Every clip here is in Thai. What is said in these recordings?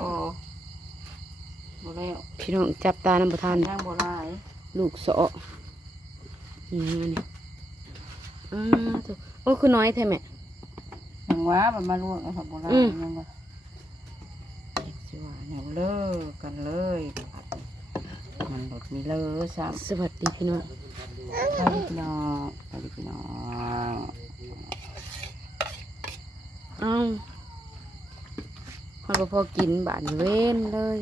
บ่บ่แล้วพี่น้องจับตาน้ำประทานย่างบ่หลายลูกเสาะนี่นี่อ่าถูกโอ้คือน้อยแท้แม่ ยังว่ามันมาลวกเอาผักบ่หลายอืม ยังว่าสิว่าแนวเลิกกันเลยมันหลดมีเลอซ้ำสวัสดีพี่น้องสวัสดีพี่น้องสวัสดีพี่น้องเอ้า คนบ่พอกินบานเว้นเลย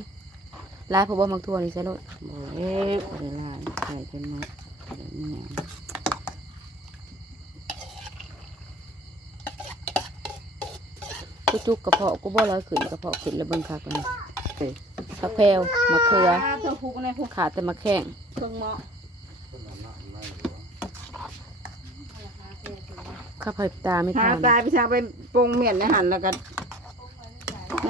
ลายพอบ่มักทั่วนี่ซะโลดบ่เอ๊ะบ่ได้ลายใส่จนหมดเดี๋ยวนี้กูจุกกระเพาะกูบ่ร้อยขึ้นกระเพาะขึ้นแล้วเบิ่งคักนี่ผักแพรวมะเขือขาแต่มะแข้งเครื่องเมาะข้าพตาไม่ทานตายไปชาไปปรุงเมียนในหันแล้วก็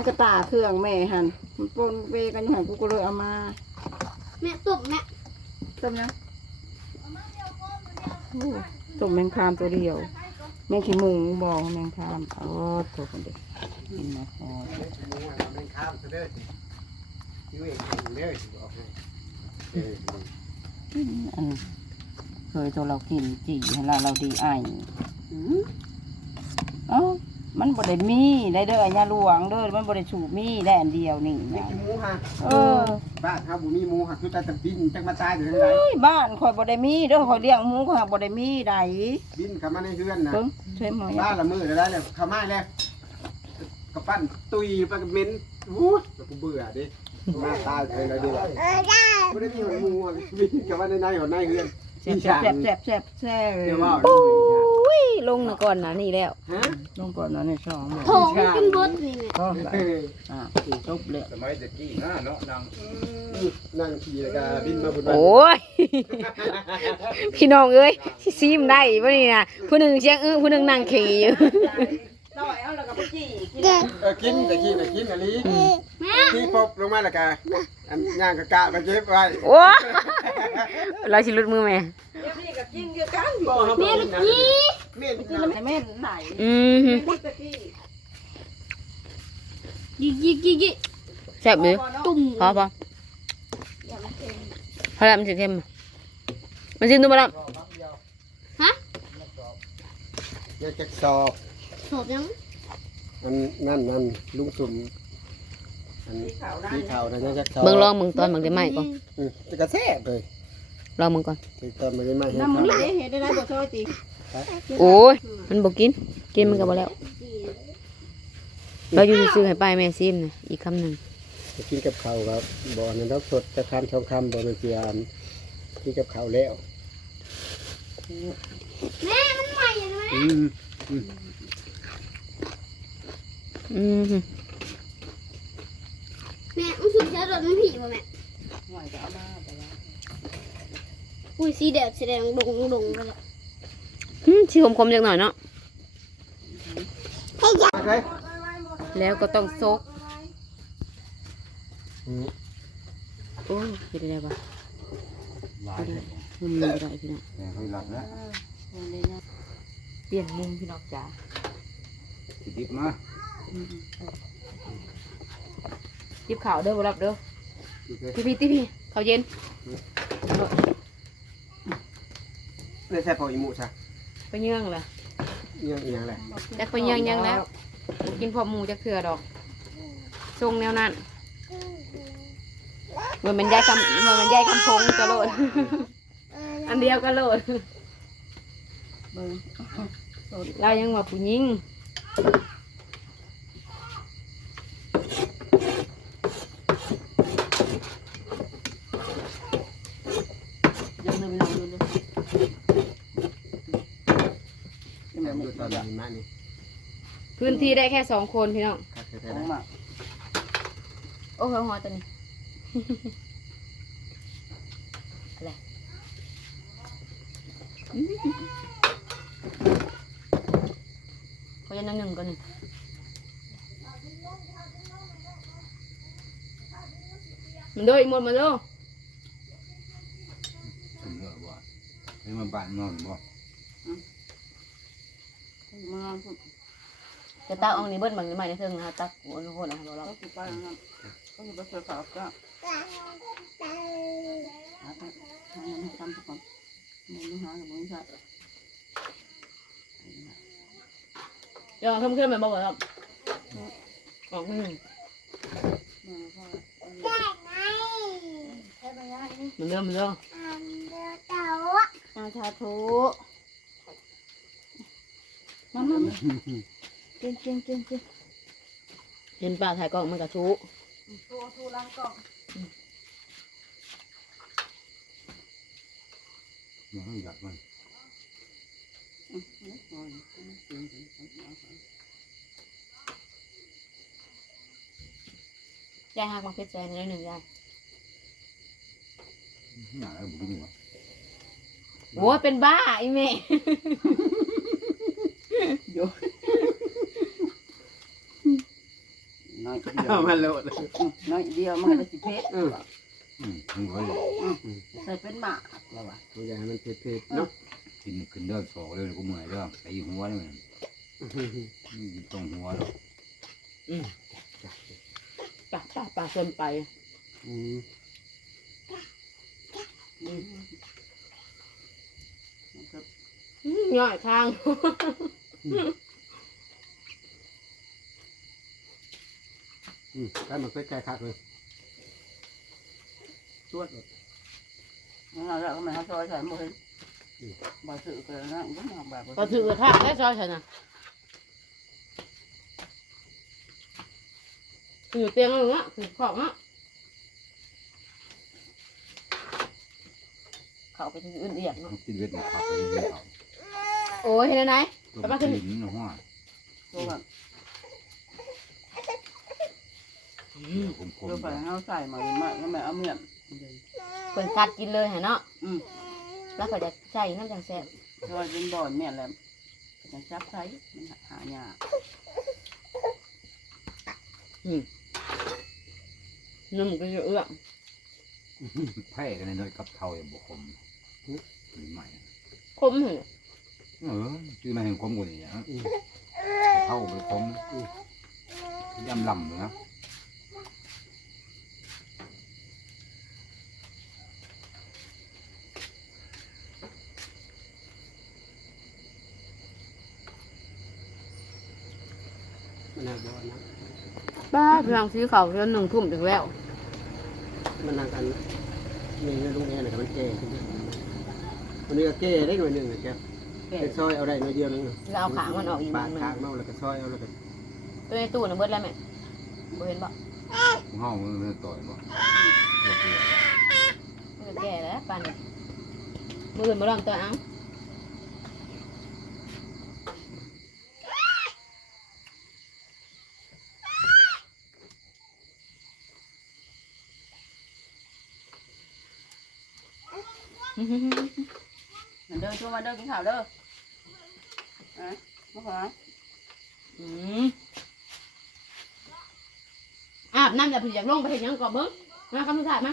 ในกระตาเครื่องแม่หันมันปนเวกันอยู่หันกูก็เลยเอามาแม่ตุ่มแม่ต้มนะโอ้ต้มแมงคามตัวเดียว แมงขี้มุงบอกแมงคามอ๋อตัวคนเดียวกินนะอ๋อเป็นข้ามซะเด้อยูเองเด้อสิบอกให้เอออืมเคยตัวเรากินจี่เวลาเราดีไอ้ มันบ่ได้มีได้เด้อยาหลวงเด้อมันบ่ได้สูบมีได้อันเดียวนี่นี่นะกินหมูฮะเออบ้านเฮาบ่มีหมูฮะคือแต่บินจักมาตายอยู่ได้ไดเฮ้ยบ้านข่อยบ่ได้มีเด้อข่อยเลี้ยงหมูข่อยบ่ได้มีใดบินเข้ามาในเฮือนน่ะเบิ่งช่วยหมอบ้านละมื้อได้แล้วเข้ามาแล้วกระปั้นตุยไปกับเหม็นอู้แล้วกูเบื่อดิมาตายเลยดีว่าบ่ได้มีหมูอะบินเข้ามาในในหัวในเฮือนแซ่บแซ่บแซ่บแซ่บแซ่บแซ่บเดี๋ยวว่าอุ้ย ลงนะก่อนนะนี่แล้วฮะลงก่อนเนาะในช่องหมดโถงกินเบิดนี่แม่ก็เฮ้ยอะจบเลยสมัยตะกี้นะเนาะนางนั่งขี่แล้วก็บินมาบนบ้านโอ้ยพี่น้องเอ้ยสิซีมได้บ่นี่นะผู้หนึ่งเชียงอื้อผู้หนึ่งนั่งขี่อยู่ต่อยเอาแล้วก็ไปจี้กินเออกินแต่กินแต่กินอันนี้ที่ปบลงมาแล้วก็อันย่างกะกะไปเก็บไว้โอ้ยเราสิหลุดมือแม่เดี๋ยวนี้ก็กินคือกันบ่ครับแม่ลูกนี่ เม่นกินแล้วแม่นไหนอืมฮึไม่ตะกี้ยิกยิกยิกยิกแซ่บอยู่ตุ่มพอพอพอแล้วมันสิเค็มมันสินุ่มบ่ล่ะฮะอยากจะสอบสอบยังอันนั่นนั่นลุงสุ่มอันที่เขาได้ที่เขานะอยากจะสอบเบิ่งลองมึงตอนมึงได้ไหมก่อนอืมจะกระแทกเลยลองมึงก่อนถึงตอนมันได้ไหมเห็นน้ำคมันรับนี่เห็นได้ไรบ่ช่วยตี โอ้ยมันบ่กิน กินมันก็บ่แล้ว เราอยู่ซื้อให้ป้ายแม่ซิมนะอีกคำหนึ่งจะกินกับข้าวครับบ่อนั้นเราสดจะคำทองคำบ่อมันเจียมกินกับข้าวแล้วแม่มันใหม่ยังไงอืมอืมฮึแม่มันสุดยอดมันผีป่ะแม่หน่อยจะเอามาแต่ว่าอุ้ยสีแดงสีแดงดงดงไปเลยอืม ชิคมคมๆจังหน่อยเนาะโอเคแล้วก็ต้องซกอืมโอ้ยเฮ็ดได้ปะหลายเลยมันมีอะไรพี่น้องแม่เขาหลับแล้วเปลี่ยนมุมพี่น้องจ๋าสิดิบมาจิบข่าวเด้อบ่รับเด้อโอเคพี่พี่พี่ข้าวเย็นได้ใส่พออีหมูซะ ไปเยื่องล่ะยังอีหยังแหละจักไปเยื่องยังแล้วบ่กินพอหมูจักเถื่อดอกทรงแนวนั้นเหมือนมันยายคำเหมือนมันยายคำพงกระโลด อันเดียวกระโลด เบิ่งเรายังว่าผู้หญิงยังนึงน้องดูเลย แม่ดูตอ นนี้มานี่พื้นที่ได้แค่สองคนพี่น้องคักแท้ของมาโอ้โหหัวตัวนี้ อะไรเขาจะน้ำหนึ่งก่อนหนึ่งมันโดยหมดมาโดถึงเหรอบ่ให้มันบ้านนอนบ่ เมืองพุ่นจะตักเอองนี่เบิ้ลบางนี่ไม่ได้เทิงนะคะตักหัวโคนนะคะบอกเราก็คือไปนะครับก็คือไปเจอกับก็หาไปหาเงินให้ทำทุกคนมึงหากับมึงใช่เดี๋ยวเข้มๆไปบอกว่าครับออกอืมมันเริ่มมันเริ่มอาชาทุ มามาเก่งเก่งเก่งเก่งเห็นป้าถ่ายกล้องมันกระชูตัวตัวล้างกล่องมันต้องหยัดมันยายหักมาเพชรใจในหนึ่งยายหยัดแล้วบุ้งวะโอ้ยเป็นบ้าอีเม น้อยเดียวเอามาโลดน้อยเดียวมันก็สิเพชรเอออืมมึงไว้ใส่เป็นหมากแล้ววะตัวใหญ่มันเผ็ดๆเนาะกินขึ้นเด้อสอกเลยกูเมื่อยเด้อไอ้หัวนี่มันตรงหัวแล้วป่าป่าป่าเกินไปอืมอืมย่อยทาง อืมได้มาใกล้ๆคักเลยตรวจงั้นเราก็มาซอยใส่หมดเลยบ่ซื้อกันนะก็มาแบบก็ถือค่ะได้ซอยฉันนะถือเตียงอะไรเงี้ยถือของอะเขาไปที่อื่นเอียงเนาะกินเวทมาพักเลยไม่เอาโอ้ยเห็นไหม ตัวมันลิ้นนะหัวตัวแบบคมคมตัวไปเอาใส่มาเลยมาแล้วแม่เอาเมียนคนกัดกินเลยฮะเนาะอืมแล้วเขาจะใส่น้ำจังแซ่บซอยเป็นบ่อนเมียนแล้วยังจับใช้มันหายากนุ่มก็เยอะเอื้อมแพ้กันในน้อยกับเท่าอย่างบุคมใหม่คมเหรอ เออชื่อมันเห็นคมกว่านี้นะเท่าไปคมยำลำเลยนะมันน่าบ่นะบ้าเพียงซื้อเขาเรือนหนึ่งทุ่มถึงแล้ว มันนั่งกันนี่นะลุงแอนน่ะมันแก่ขึ้นนะวันนี้ก็แก่ได้หน่อยหนึงนะ แกไปซอยเอาได้หน่อยเดียวนึงเราเอาขางมันออกอีกปามัดนหนึ่งขางเมาแล้วก็ซอยเอาแล้วก็ตัวในตู้น่ะเบิดแล้วไหมบ่เห็นบ่ห้องมันต่อยบ่มันก็แก่แล้วปานนี้มืออื่นมาลองตัวเอ้ามันเดินช่วยมาเดินกินข้าวเด้อ อะมาขออืมอาบน้ำอย่าผิดอยากลงไปเห็นยังก่อนเบิ้งมาคำสุดท้ายมา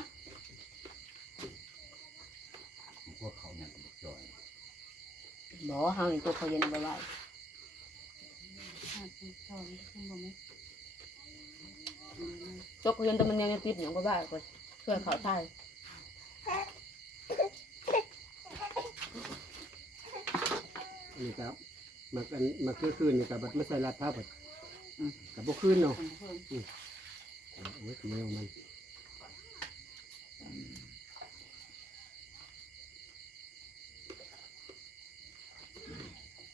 พวกเขาเนี่ยจ่อยบ่เฮานี่ตัวเขาเย็นบ่ไหวตัวเขาเย็นแต่มันยังติดอย่างบ่ไหวก็ช่วยเขาไทยอันนี้ครับ มากันมาคือคืนนี่กับบัดมาใส่ลาดผ้าบัดกับบ่คืนเนาะโอ้ยแมวมัน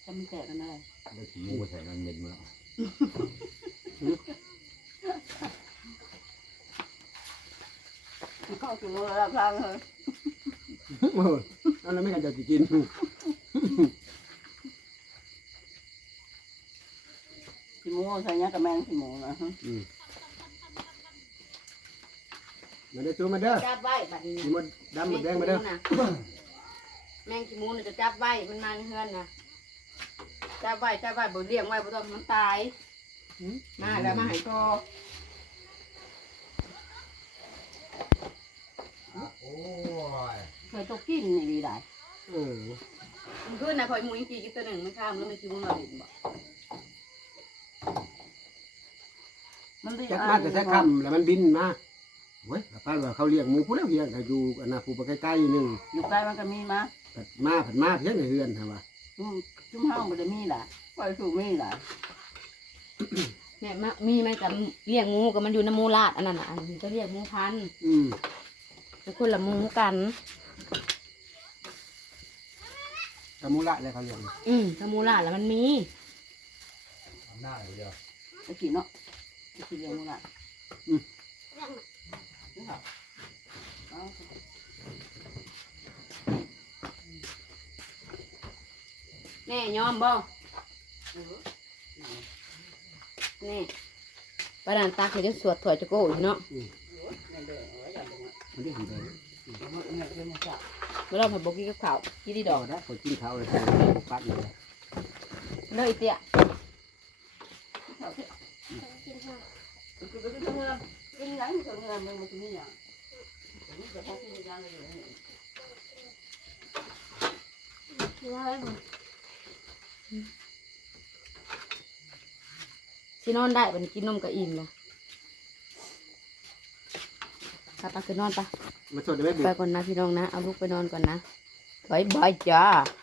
จะมีแตกกันอะไรแล้วขี้มูกใส่มันเม็ดเมื่อเข้าถึงเวลาพลางเลยโอ้ยเอาแล้วไม่กันจะสิกิน ขี้หมูใส่เนี้ยกับแมงขี้หมูนะฮะอืมมาเด้อจูมาเด้อจับไว้บัดนี้มีหมดดำหมดแดงมาเด้อแมงขี้มูน่ะจะจับไว้มันมาในเฮือนนะจับไว้จับไว้บ่เลี้ยงไว้บ่ต้องให้มันตายมาแล้วมาให้โตโอ้ยเคยตกกินนี่ดีได้เออ มันขึ้นนะพอยหมูอีกทีกินตัวหนึ่งมันข้ามแล้วมันขี้มูนอนเห็นบ่ มันได้จักมาแต่แท้คำแล้วมันบินมาเว้ยป้าว่าเขาเลี้ยงหมูผู้แล้วเพียงก็อยู่อันน่ะผู้ไปใกล้ๆนึงอยู่ใกล้มันก็มีมาผัดมาผัดมาเพียงในเฮือนหั่นว่าจุ่มจุ่มห้องมันจะมีล่ะปล่อยถูกมีล่ะเนี่ยมะมีมันกับเลี้ยงงูกับมันอยู่ในหมูลาดอันนั้นน่ะอันนี้ก็เรียกหมูพันธุ์อืมมันคนละหมูกันตะมูละแล้วเขาเลี้ยงอืมถ้าหมูลาดแล้วมันมีหน้าเดียวไอ้กี่เนาะไอ้กี่เรียนมึงอะเอาแน่ยอมบ่นี่ประดานตาเคยจะสวดถอยจะโก้อยู่เนาะ แดงๆเอาไว้อย่างเดียวมันได้เห็นได้เอาเงินเดือนมาจ้ะเมื่อเราผัดบ กินกับข้าวยี่ดีดดออกกได้เขากินข้าวเลยปัดเลยเลยเตี้ยกินข้าวคือก็คือเงินกินหยังมันก็เงินมึงมันจะมีอย่างนี่จะพอกินยังเลยกินข้าวไว้ผมสินอนได้บัดนกินนมกับอิ่มเลยไปไปคือนอนไปมาสดได้ไหมบุไปก่อนนะพี่น้องนะ เอาลูกไปนอนก่อนนะบายบายจ้าเนี่ย